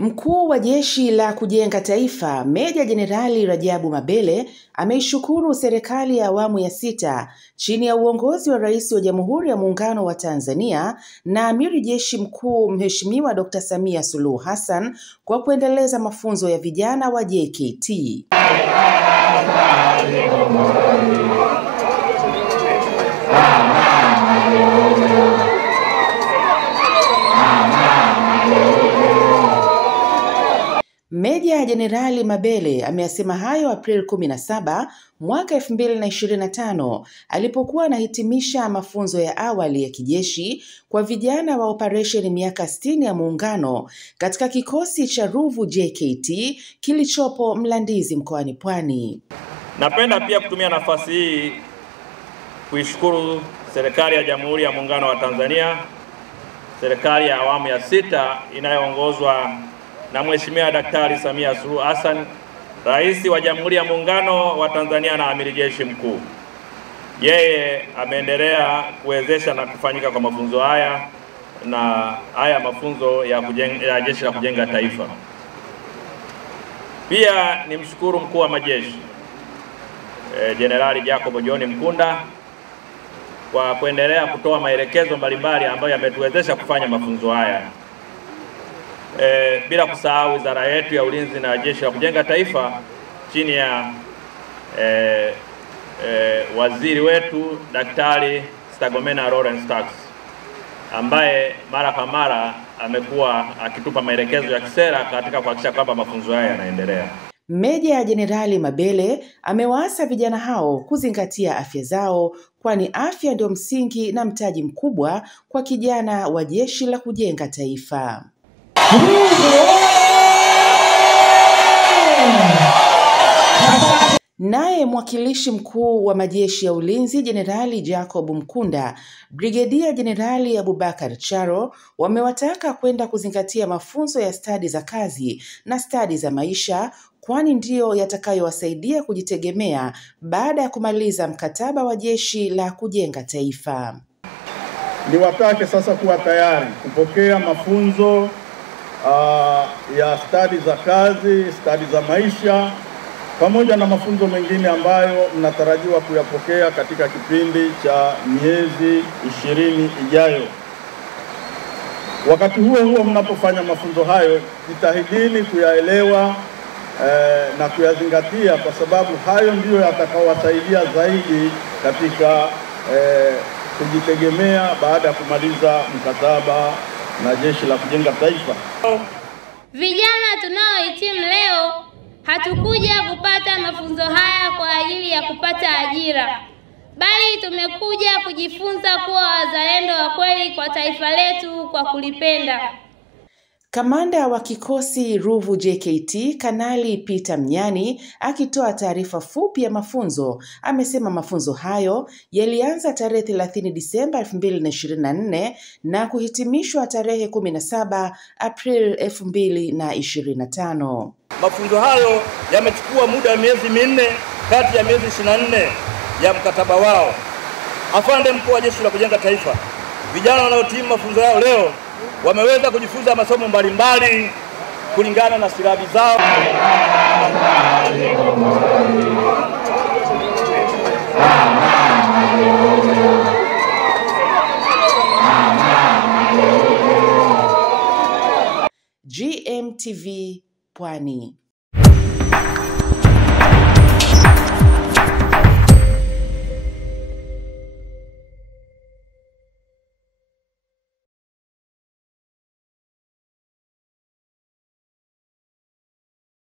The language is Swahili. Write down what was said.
Mkuu wa Jeshi la Kujenga Taifa, Meja Jenerali Rajabu Mabele, ameishukuru serikali ya awamu ya 6 chini ya uongozi wa Rais wa Jamhuri ya Muungano wa Tanzania na Amiri Jeshi Mkuu Mheshimiwa Dr. Samia Suluhu Hassan kwa kuendeleza mafunzo ya vijana wa JKT. Meja Jenerali Mabele ameyasema hayo Aprili 17 mwaka 2025 alipokuwa anahitimisha mafunzo ya awali ya kijeshi kwa vijana wa operesheni miaka 60 ya Muungano katika kikosi cha Ruvu JKT kilichopo Mlandizi mkoani Pwani. Napenda pia kutumia nafasi hii kuishukuru serikali ya Jamhuri ya Muungano wa Tanzania, serikali ya awamu ya 6 inayoongozwa na Mheshimiwa Daktari Samia Suluhu Hassan, Rais wa Jamhuri ya Muungano wa Tanzania na Amiri Jeshi Mkuu. Yeye ameendelea kuwezesha na kufanyika kwa mafunzo haya na haya mafunzo ya Jeshi la Kujenga Taifa. Pia nimshukuru mkuu wa majeshi Jenerali Jacob John Mkunda kwa kuendelea kutoa maelekezo mbalimbali ambayo yametuwezesha kufanya mafunzo haya. Bila kusahau wizara yetu ya Ulinzi na Jeshi la Kujenga Taifa chini ya waziri wetu Daktari Stergomena Lawrence Tax, ambaye mara kwa mara amekuwa akitupa maelekezo ya kisera katika kuhakikisha kwamba mafunzo haya yanaendelea. Meja Jenerali Mabele amewaasa vijana hao kuzingatia afya zao, kwani afya ndio msingi na mtaji mkubwa kwa kijana wa Jeshi la Kujenga Taifa. Naye mwakilishi mkuu wa majeshi ya ulinzi Jenerali Jacob Mkunda, Brigedia Jenerali Abubakar Charo wamewataka kwenda kuzingatia mafunzo ya stadi za kazi na stadi za maisha, kwani ndiyo yatakayowasaidia kujitegemea baada ya kumaliza mkataba wa Jeshi la Kujenga Taifa. Niwatake sasa kuwa tayari kupokea mafunzo ya stadi za kazi, stadi za maisha, pamoja na mafunzo mengine ambayo mnatarajiwa kuyapokea katika kipindi cha miezi 20 ijayo. Wakati huo mnapofanya mafunzo hayo, jitahidini kuyaelewa na kuyazingatia, kwa sababu hayo ndiyo yatakayowasaidia zaidi katika kujitegemea baada ya kumaliza mkataba na Jeshi la Kujenga Taifa. Vijana tunaohitimu leo hatukuja kupata mafunzo haya kwa ajili ya kupata ajira, bali tumekuja kujifunza kuwa wazalendo wa kweli kwa taifa letu kwa kulipenda. Kamanda wa kikosi Ruvu JKT Kanali Peter Mnyani akitoa taarifa fupi ya mafunzo amesema mafunzo hayo yalianza tarehe 30 Disemba 2024 na kuhitimishwa tarehe 17 Aprili 2025. Mafunzo hayo yamechukua muda wa miezi 4 kati ya miezi 24 ya mkataba wao. Afande Mkuu wa Jeshi la Kujenga Taifa, vijana wanaotimu mafunzo yao leo wameweza kujifunza masomo mbalimbali kulingana na silabi zao. GMTV Pwani.